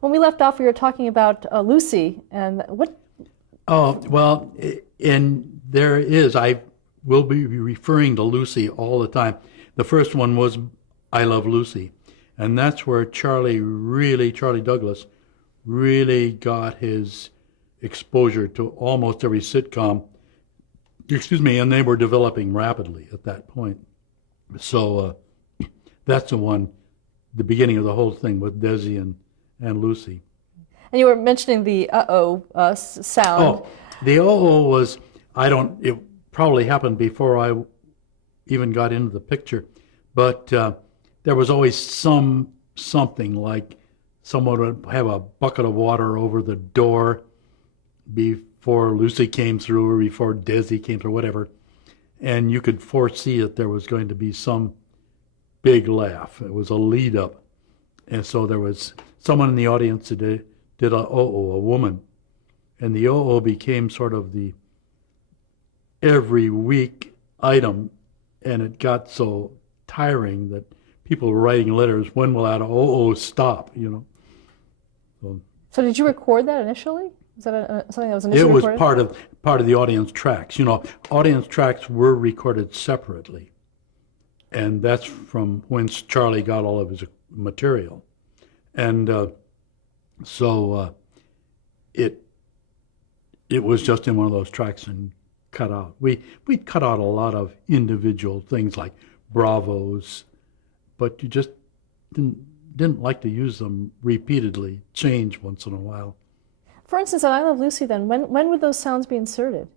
When we left off, we were talking about Lucy, and what? Oh, well, and there is, I will be referring to Lucy all the time. The first one was I Love Lucy. And that's where Charlie Douglas, really got his exposure to almost every sitcom. Excuse me, and they were developing rapidly at that point. So that's the one, the beginning of the whole thing with Desi and Lucy. And you were mentioning the sound. Oh, the oh was, it probably happened before I even got into the picture, but there was always something like someone would have a bucket of water over the door before Lucy came through or before Desi came through, whatever, and you could foresee that there was going to be some big laugh. It was a lead up, and so there was someone in the audience that did a woman, and the became sort of the every week item, and it got so tiring that people were writing letters, when will that stop, So did you record that initially? Was that something that was It initially was recorded? part of the audience tracks. Audience tracks were recorded separately, and that's from whence Charlie got all of his material. And so it was just in one of those tracks and cut out. We'd cut out a lot of individual things like bravos, but you just didn't like to use them repeatedly, change once in a while. For instance, on I Love Lucy, then, when would those sounds be inserted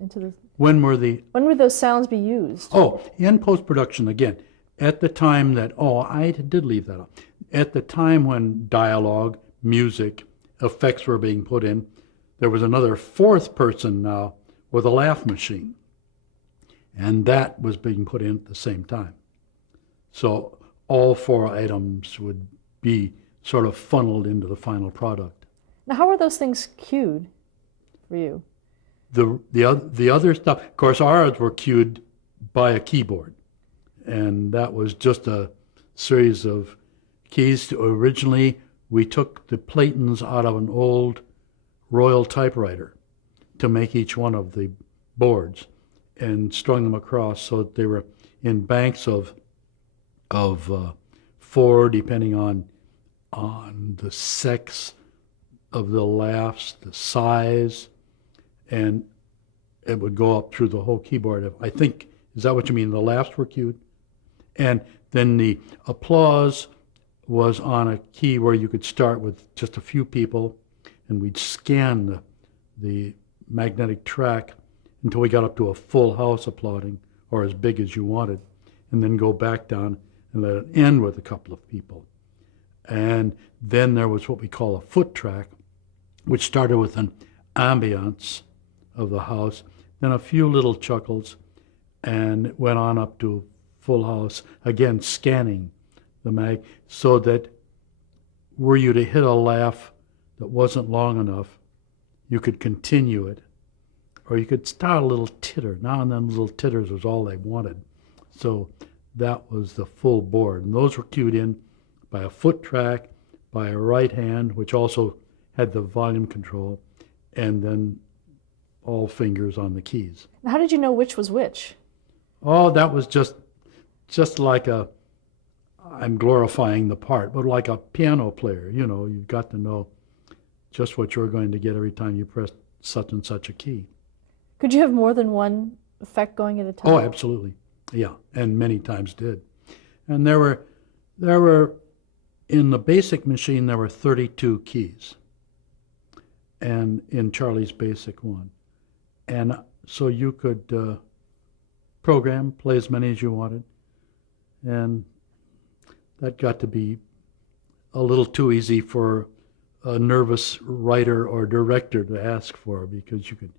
into the? When would those sounds be used? Oh, in post-production again. At the time that, I did leave that out. At the time when dialogue, music, effects were being put in, there was another fourth person now with a laugh machine. And that was being put in at the same time. So all four items would be sort of funneled into the final product. Now, how were those things cued for you? The other stuff, of course, ours were cued by a keyboard. And that was just a series of keys. Originally, we took the platens out of an old Royal typewriter to make each one of the boards and strung them across so that they were in banks of four, depending on the sex of the laughs, the size, and it would go up through the whole keyboard. I think, is that what you mean? The laughs were cued? And then the applause was on a key where you could start with just a few people, and we'd scan the magnetic track until we got up to a full house applauding, or as big as you wanted, and then go back down and let it end with a couple of people. And then there was what we call a foot track, which started with an ambience of the house, then a few little chuckles, and it went on up to full house, again scanning the mag, so that were you to hit a laugh that wasn't long enough, you could continue it, or you could start a little titter. Now and then little titters was all they wanted. So that was the full board. And those were cued in by a foot track, by a right hand, which also had the volume control, and then all fingers on the keys. Now, how did you know which was which? Oh, that was just like I'm glorifying the part, but like a piano player, you've got to know just what you're going to get every time you press such and such a key. Could you have more than one effect going at a time? Oh, absolutely. Yeah, and many times did. And there were in the basic machine, there were 32 keys, and in Charlie's basic one. And so you could program, play as many as you wanted, and that got to be a little too easy for a nervous writer or director to ask for, because you could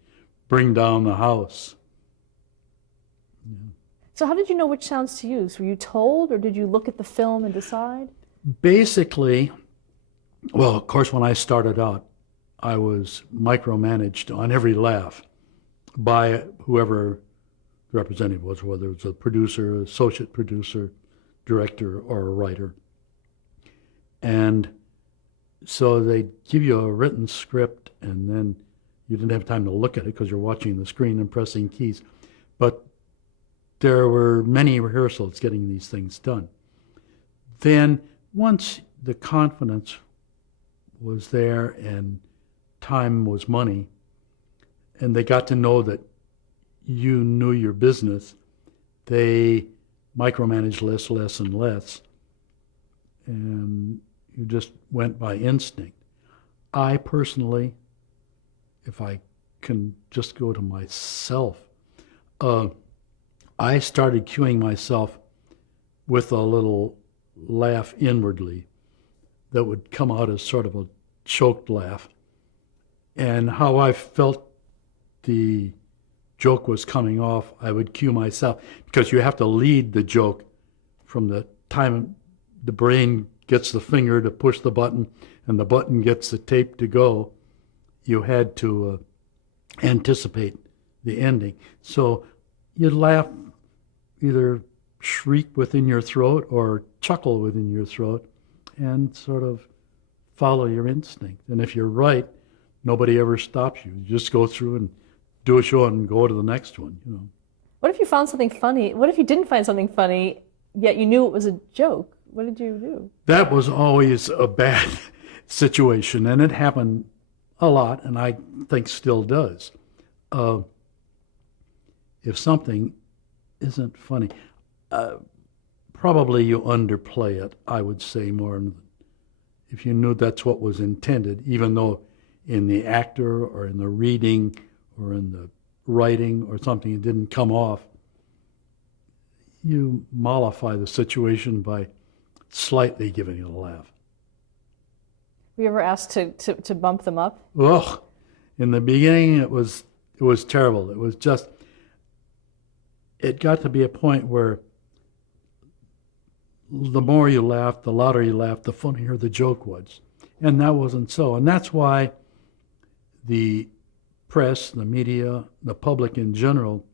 bring down the house. Yeah. So how did you know which sounds to use? Were you told, or did you look at the film and decide? Basically, well, of course, when I started out, I was micromanaged on every laugh by whoever the representative was, whether it was a producer, associate producer, director, or a writer. And So they give you a written script, and then you didn't have time to look at it because you're watching the screen and pressing keys. But there were many rehearsals getting these things done. Then once the confidence was there and time was money, and they got to know that you knew your business, they micromanaged less and less, and you just went by instinct. I personally, if I can just go to myself, I started cueing myself with a little laugh inwardly that would come out as sort of a choked laugh. And how I felt the joke was coming off, I would cue myself, because you have to lead the joke from the time the brain gets the finger to push the button and the button gets the tape to go. You had to anticipate the ending. So you'd laugh, either shriek within your throat or chuckle within your throat, and sort of follow your instinct. And if you're right, nobody ever stops you. You just go through and do a show and go to the next one, you know. What if you found something funny? What if you didn't find something funny, yet you knew it was a joke? What did you do? That was always a bad situation, and it happened a lot, and I think still does. If something isn't funny, probably you underplay it, I would say, more than if you knew that's what was intended, even though in the actor or in the reading or in the writing or something it didn't come off. You mollify the situation by slightly giving it a laugh. Were you ever asked to bump them up? Ugh. In the beginning, it was terrible. It was just, it got to be a point where the more you laughed, the louder you laughed, the funnier the joke was. And that wasn't so. And that's why the press, the media, the public in general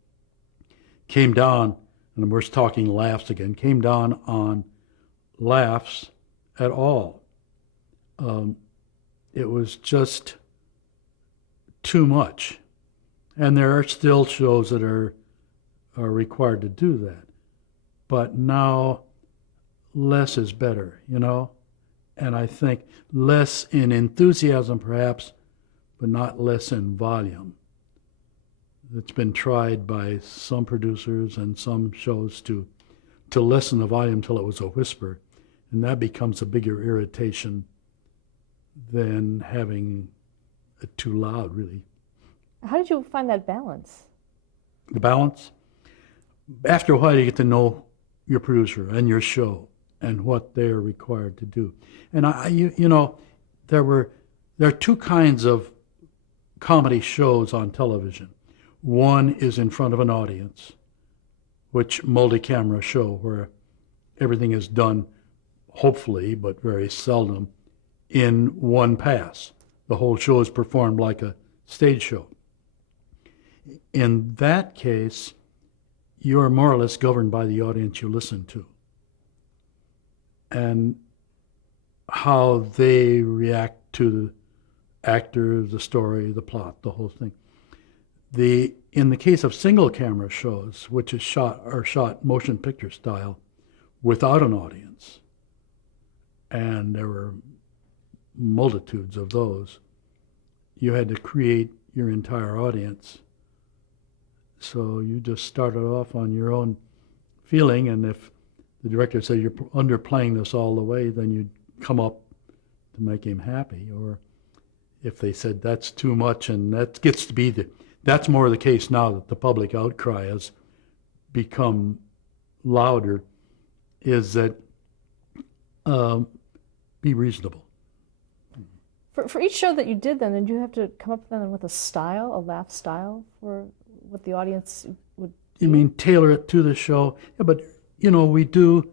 came down, and we're talking laughs again, came down on laughs at all. It was just too much. And there are still shows that are required to do that. But now less is better, you know? And I think less in enthusiasm perhaps, but not less in volume. It's been tried by some producers and some shows to lessen the volume till it was a whisper, and that becomes a bigger irritation than having it too loud, really. How did you find that balance? The balance? After a while, you get to know your producer and your show and what they're required to do. And you know, there are two kinds of comedy shows on television. One is in front of an audience, which multi-camera show, where everything is done, hopefully, but very seldom, in one pass. The whole show is performed like a stage show. In that case, you are more or less governed by the audience you listen to and how they react to the actor, the story, the plot, the whole thing. In the case of single camera shows, which is shot motion picture style without an audience, and there were multitudes of those, you had to create your entire audience. So you just started off on your own feeling, and if the director said you're underplaying this all the way, then you'd come up to make him happy. Or if they said that's too much, and that gets to be that's more the case now that the public outcry has become louder, is that be reasonable. For each show that you did then, did you have to come up then with a laugh style for what the audience would do? You mean tailor it to the show? Yeah, but, you know, we do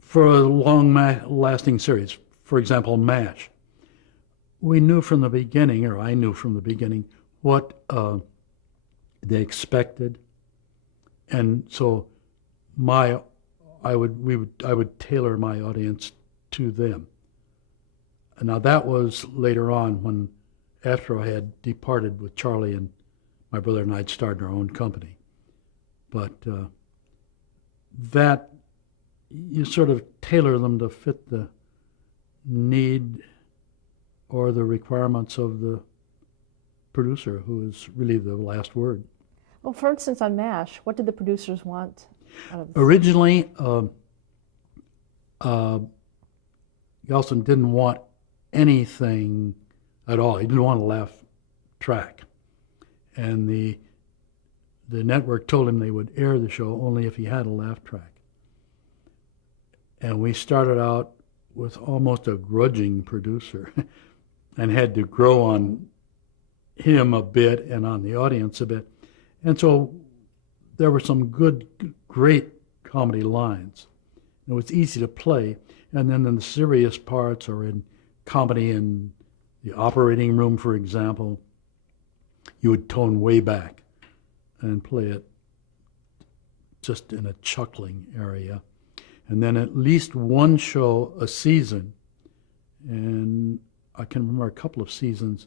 for a long-lasting series. For example, MASH. We knew from the beginning, or I knew from the beginning, what they expected, and so I would tailor my audience to them. Now that was later on when, after I had departed with Charlie and my brother and I had started our own company. But that, you sort of tailor them to fit the need or the requirements of the producer, who is really the last word. Well, for instance, on MASH, what did the producers want out of this? Originally, Gelson didn't want anything at all. He didn't want a laugh track. And the network told him they would air the show only if he had a laugh track. And we started out with almost a grudging producer and had to grow on him a bit and on the audience a bit. And so there were some good, great comedy lines. It was easy to play. And then in the serious parts, or in comedy in the operating room, for example, you would tone way back and play it just in a chuckling area. And then at least one show a season, and I can remember a couple of seasons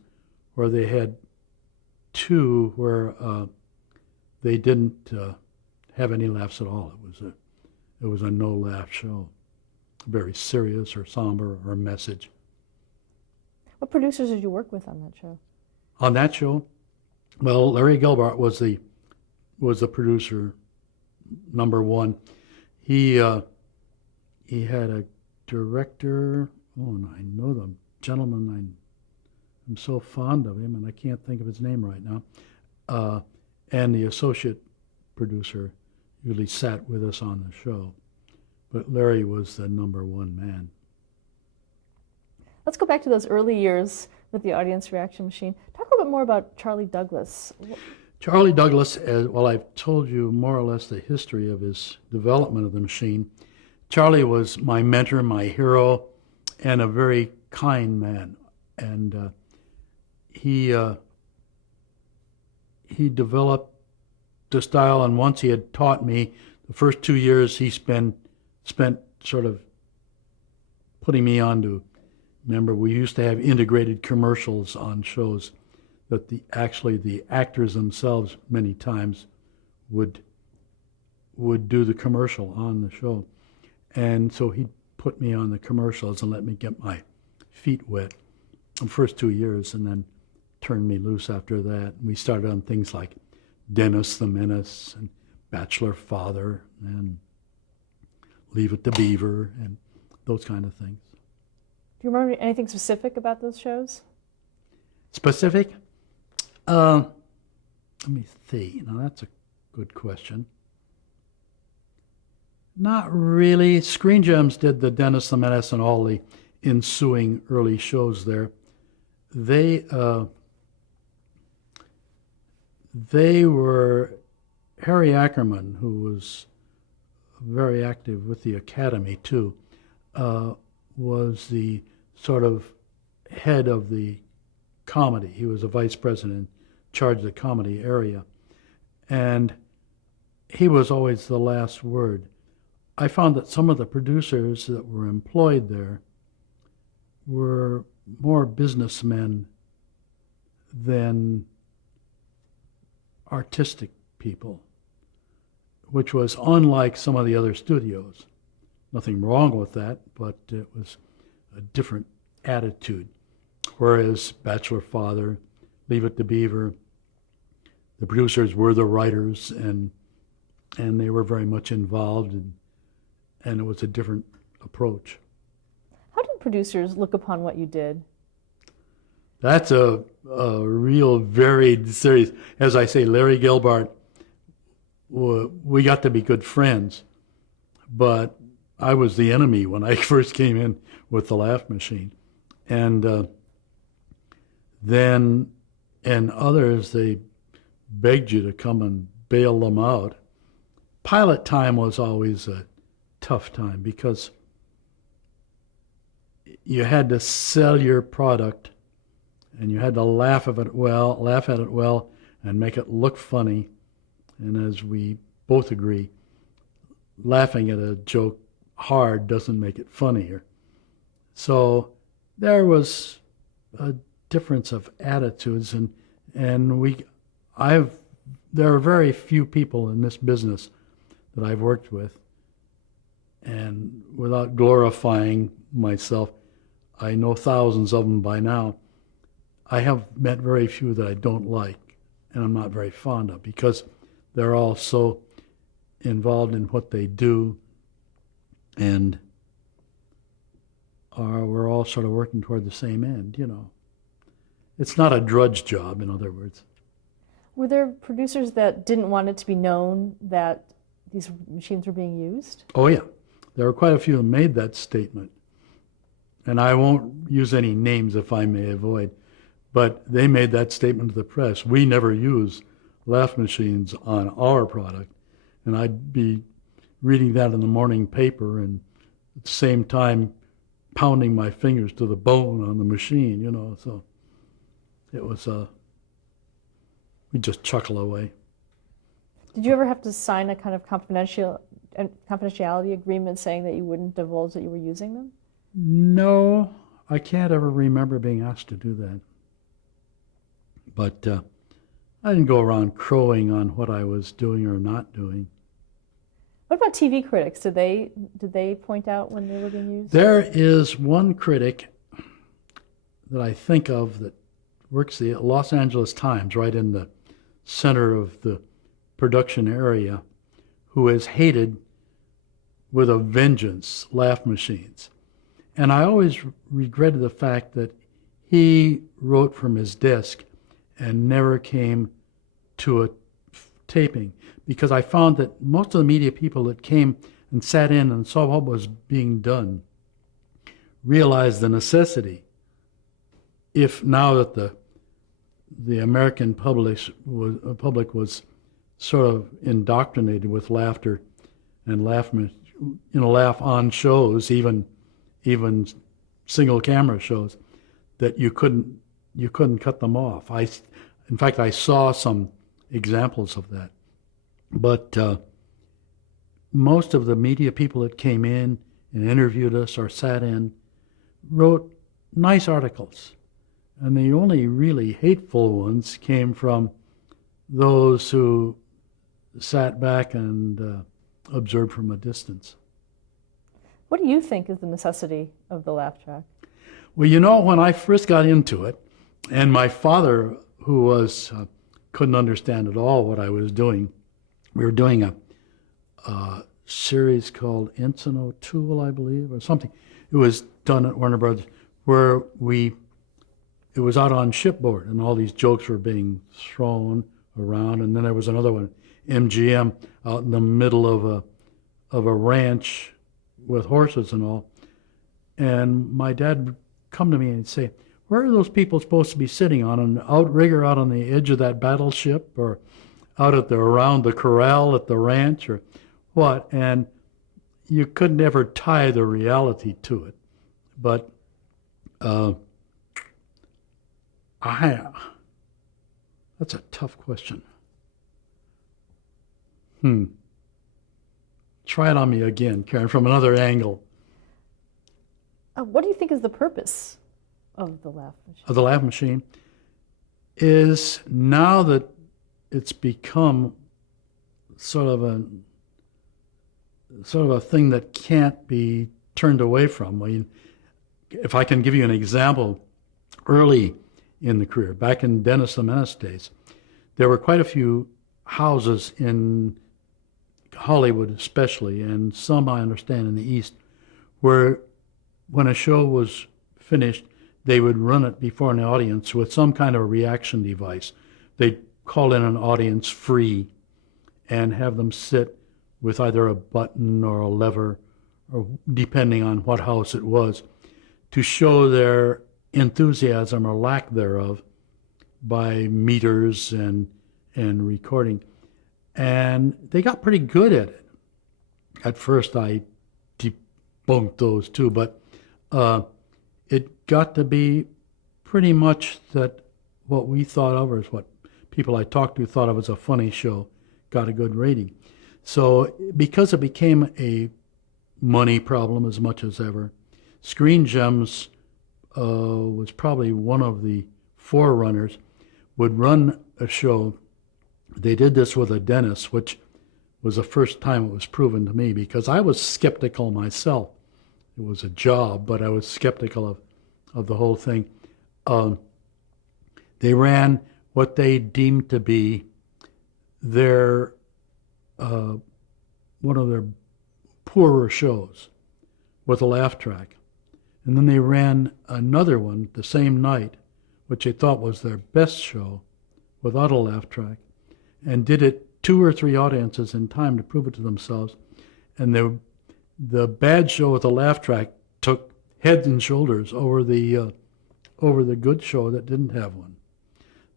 where they had two where they didn't have any laughs at all. It was a no laugh show, very serious or somber or message. What producers did you work with on that show? On that show, well, Larry Gelbart was the producer, number one. He had a director. Oh, and I know the gentleman. I'm so fond of him, and I can't think of his name right now. And the associate producer usually sat with us on the show. But Larry was the number one man. Let's go back to those early years with the audience reaction machine. Talk a little bit more about Charlie Douglas. Charlie Douglas, well, I've told you more or less the history of his development of the machine. Charlie was my mentor, my hero, and a very kind man. And he developed the style, and once he had taught me, the first 2 years he spent sort of putting me onto. Remember, we used to have integrated commercials on shows that the actors themselves many times would do the commercial on the show. And so he put me on the commercials and let me get my feet wet the first 2 years, and then turned me loose after that. We started on things like Dennis the Menace and Bachelor Father and Leave It to Beaver and those kind of things. Do you remember anything specific about those shows? Specific? Let me see. Now that's a good question. Not really. Screen Gems did the Dennis the Menace and all the ensuing early shows there. They were, Harry Ackerman, who was very active with the Academy too, was the sort of head of the comedy. He was a vice president in charge of the comedy area. And he was always the last word. I found that some of the producers that were employed there were more businessmen than artistic people, which was unlike some of the other studios. Nothing wrong with that, but it was a different attitude. Whereas Bachelor Father, Leave It to Beaver, the producers were the writers, and they were very much involved, and it was a different approach. How did producers look upon what you did? That's a real varied series. As I say, Larry Gelbart, we got to be good friends, but I was the enemy when I first came in with the Laugh Machine. And then, and others, they begged you to come and bail them out. Pilot time was always a tough time because you had to sell your product and you had to laugh at it well, and make it look funny. And as we both agree, laughing at a joke hard doesn't make it funnier. So there was a difference of attitudes, and there are very few people in this business that I've worked with, and without glorifying myself, I know thousands of them by now. I have met very few that I don't like, and I'm not very fond of, because they're all so involved in what they do, and we're all sort of working toward the same end, you know. It's not a drudge job, in other words. Were there producers that didn't want it to be known that these machines were being used? Oh, yeah. There were quite a few that made that statement. And I won't use any names if I may avoid, but they made that statement to the press. We never use laugh machines on our product. And I'd be reading that in the morning paper and at the same time pounding my fingers to the bone on the machine, you know. So it was, we just chuckle away. Did you ever have to sign a kind of confidentiality agreement saying that you wouldn't divulge that you were using them? No, I can't ever remember being asked to do that. But I didn't go around crowing on what I was doing or not doing. What about TV critics? Did they point out when they were being used? There is one critic that I think of that works the Los Angeles Times, right in the center of the production area, who has hated with a vengeance laugh machines. And I always regretted the fact that he wrote from his desk and never came to a taping, because I found that most of the media people that came and sat in and saw what was being done realized the necessity, if now that the American public was sort of indoctrinated with laughter and laugh on shows, even single camera shows, that you couldn't cut them off. In fact, I saw some examples of that. But most of the media people that came in and interviewed us or sat in wrote nice articles. And the only really hateful ones came from those who sat back and observed from a distance. What do you think is the necessity of the laugh track? Well, you know, when I first got into it, and my father, who was couldn't understand at all what I was doing, we were doing a series called Ensign O'Toole, I believe, or something. It was done at Warner Brothers, where it was out on shipboard, and all these jokes were being thrown around. And then there was another one, MGM, out in the middle of a ranch with horses and all. And my dad would come to me and say, "Where are those people supposed to be sitting, on an outrigger out on the edge of that battleship, or out around the corral at the ranch, or what?" And you could never tie the reality to it. But that's a tough question. Try it on me again, Karen, from another angle. What do you think is the purpose of the laugh machine? Of the laugh machine is, now that it's become sort of a thing that can't be turned away from. I mean, if I can give you an example, early in the career, back in Dennis the Menace days, there were quite a few houses in Hollywood especially, and some, I understand, in the East, where when a show was finished, they would run it before an audience with some kind of a reaction device. They'd call in an audience free and have them sit with either a button or a lever, or depending on what house it was, to show their enthusiasm or lack thereof by meters and recording. And they got pretty good at it. At first I debunked those too, but it got to be pretty much that what we thought of, or what people I talked to thought of as a funny show, got a good rating. So because it became a money problem as much as ever, Screen Gems was probably one of the forerunners, would run a show. They did this with a dentist, which was the first time it was proven to me, because I was skeptical myself. It was a job, but I was skeptical of the whole thing. They ran what they deemed to be their one of their poorer shows with a laugh track. And then they ran another one the same night, which they thought was their best show, without a laugh track, and did it 2 or 3 audiences in time to prove it to themselves. And the bad show with the laugh track took head and shoulders over the good show that didn't have one.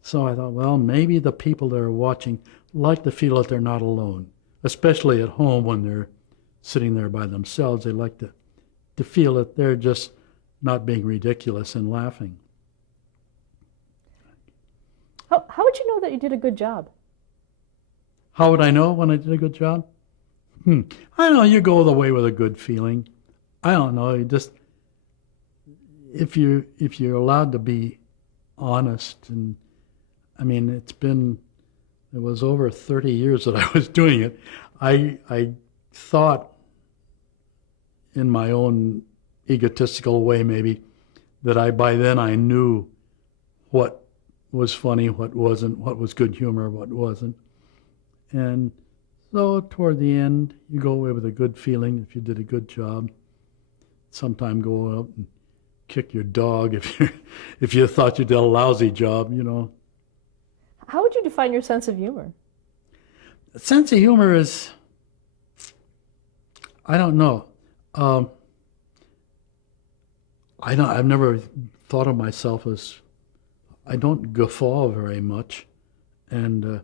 So I thought, well, maybe the people that are watching like to feel that they're not alone, especially at home when they're sitting there by themselves. They like to feel that they're just not being ridiculous and laughing. How would you know that you did a good job? How would I know when I did a good job? I don't know. You go the way with a good feeling. I don't know. You just if you're allowed to be honest, and I mean, it was over 30 years that I was doing it. I thought, in my own egotistical way maybe, that by then I knew what was funny, what wasn't, what was good humor, what wasn't. And so toward the end, you go away with a good feeling if you did a good job. Sometime go out and kick your dog if you thought you did a lousy job, you know. How would you define your sense of humor? Sense of humor is, I don't know. I've never thought of myself as, I don't guffaw very much. And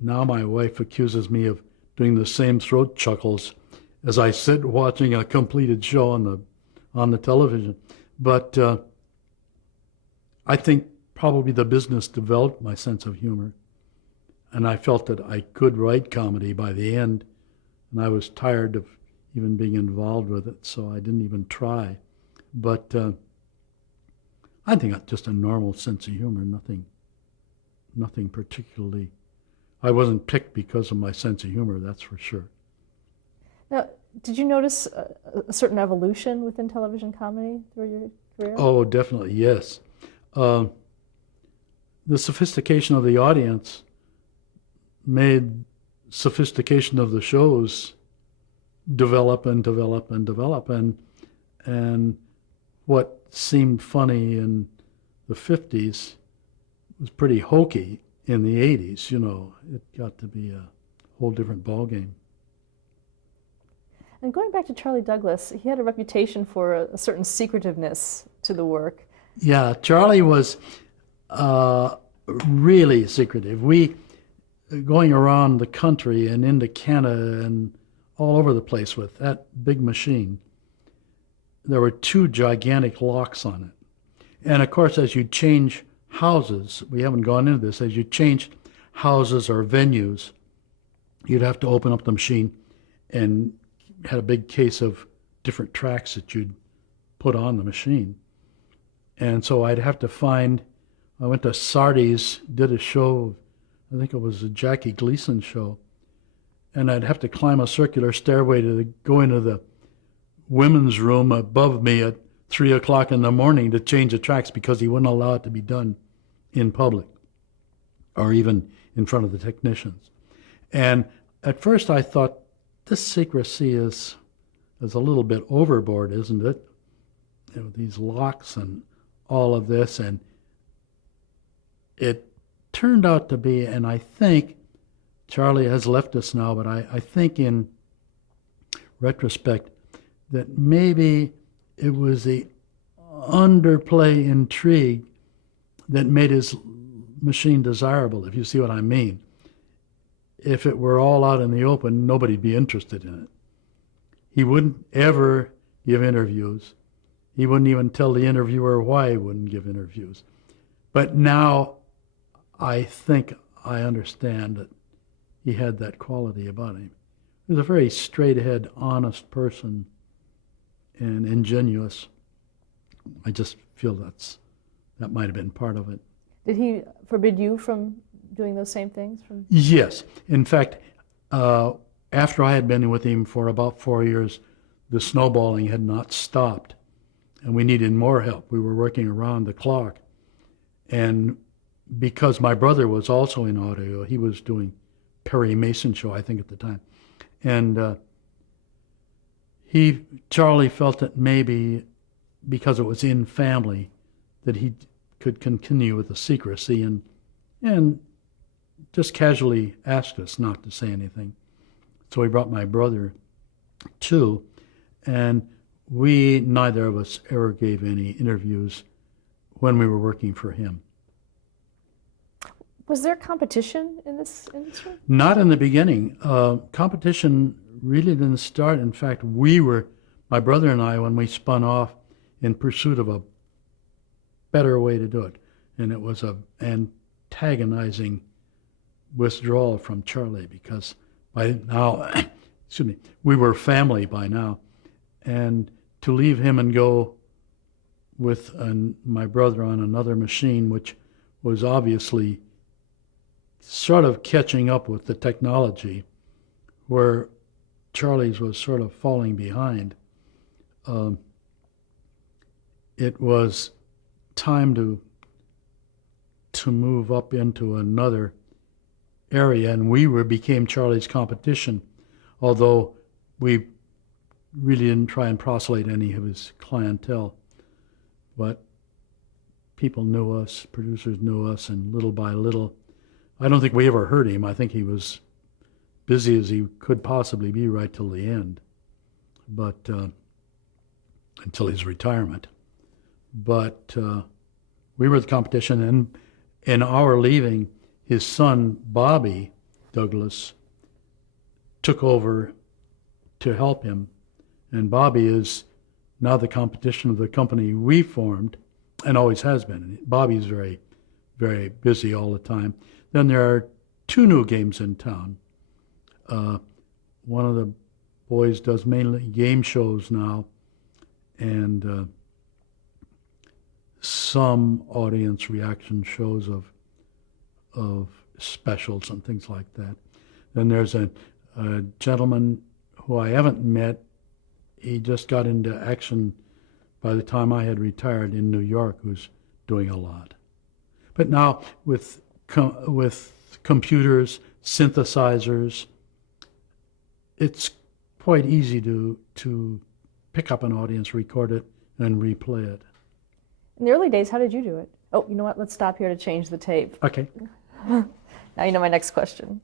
now my wife accuses me of doing the same throat chuckles as I sit watching a completed show on the television. But I think probably the business developed my sense of humor. And I felt that I could write comedy by the end. And I was tired of even being involved with it, so I didn't even try. But I think that's just a normal sense of humor, nothing particularly. I wasn't picked because of my sense of humor, that's for sure. Now, did you notice a certain evolution within television comedy through your career? Oh, definitely, yes. The sophistication of the audience made sophistication of the shows develop and develop and develop. And what seemed funny in the 50s was pretty hokey in the 80s, you know. It got to be a whole different ballgame. And going back to Charlie Douglas, he had a reputation for a certain secretiveness to the work. Yeah, Charlie was really secretive. We, going around the country and into Canada and all over the place with that big machine, there were 2 gigantic locks on it. And of course, as you change houses, we haven't gone into this, as you change houses or venues, you'd have to open up the machine and had a big case of different tracks that you'd put on the machine. And so I'd have to I went to Sardi's, did a show, I think it was a Jackie Gleason show, and I'd have to climb a circular stairway to go into the women's room above me at 3 o'clock in the morning to change the tracks because he wouldn't allow it to be done in public or even in front of the technicians. And at first I thought, this secrecy is a little bit overboard, isn't it? You know, these locks and all of this. And it turned out to be, and I think Charlie has left us now, but I think in retrospect that maybe it was the underplay intrigue that made his machine desirable, if you see what I mean. If it were all out in the open, nobody'd be interested in it. He wouldn't ever give interviews. He wouldn't even tell the interviewer why he wouldn't give interviews. But now I think I understand that he had that quality about him. He was a very straight-ahead, honest person and ingenuous, I just feel that might have been part of it. Did he forbid you from doing those same things? Yes. In fact, after I had been with him for about 4 years, the snowballing had not stopped, and we needed more help. We were working around the clock. And because my brother was also in audio, he was doing Perry Mason show, I think, at the time. And Charlie felt that maybe because it was in family that he could continue with the secrecy, and just casually asked us not to say anything. So he brought my brother too, and neither of us ever gave any interviews when we were working for him. Was there competition in this industry? Not in the beginning. Competition really didn't start. In fact, my brother and I, when we spun off in pursuit of a better way to do it, and it was an antagonizing withdrawal from Charlie, because by now, excuse me, we were family by now, and to leave him and go with my brother on another machine, which was obviously sort of catching up with the technology, where Charlie's was sort of falling behind. It was time to move up into another area, and became Charlie's competition, although we really didn't try and proselyte any of his clientele. But people knew us, producers knew us, and little by little, I don't think we ever heard him. I think he was busy as he could possibly be right till the end, but until his retirement. But we were the competition, and in our leaving, his son, Bobby Douglas, took over to help him, and Bobby is now the competition of the company we formed, and always has been. Bobby's very, very busy all the time. Then there are 2 new games in town. One of the boys does mainly game shows now, and some audience reaction shows of specials and things like that. Then there's a gentleman who I haven't met. He just got into action by the time I had retired in New York, who's doing a lot. But now with computers, synthesizers, it's quite easy to pick up an audience, record it, and replay it. In the early days, how did you do it? Oh, you know what? Let's stop here to change the tape. Okay. Now you know my next question.